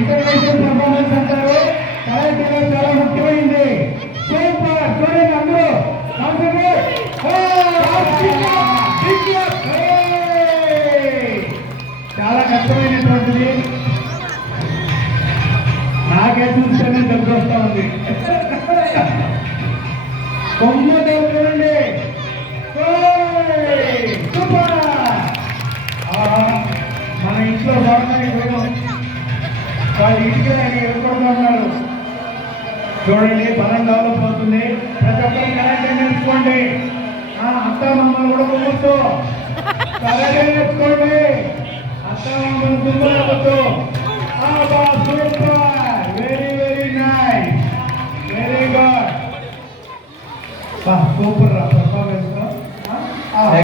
International performance అంటారు, కరాటేలో చాలా ముఖ్యమైనది. సూపర్ చూడండి అందరూ చాలా కష్టమైనటువంటిది. నాకే చూస్తేనే దగ్గర వస్తా ఉంది. కొమ్మతో చూడండి సూపర్. మన ఇంట్లో బాగున్నాయి వాళ్ళు ఇంటికి ఎదుర్కొంటున్నారు. చూడండి బలం డెవలప్ అవుతుంది. ప్రతి ఒక్కరు కరాటే నేర్చుకోండి. అత్త మమ్మల్ని కూడా కుమ్మొద్దు, కరాటే నేర్చుకోండి. అత్త మమ్మల్ని కుమ్మొద్దు. Super, very very nice, very good, super రా.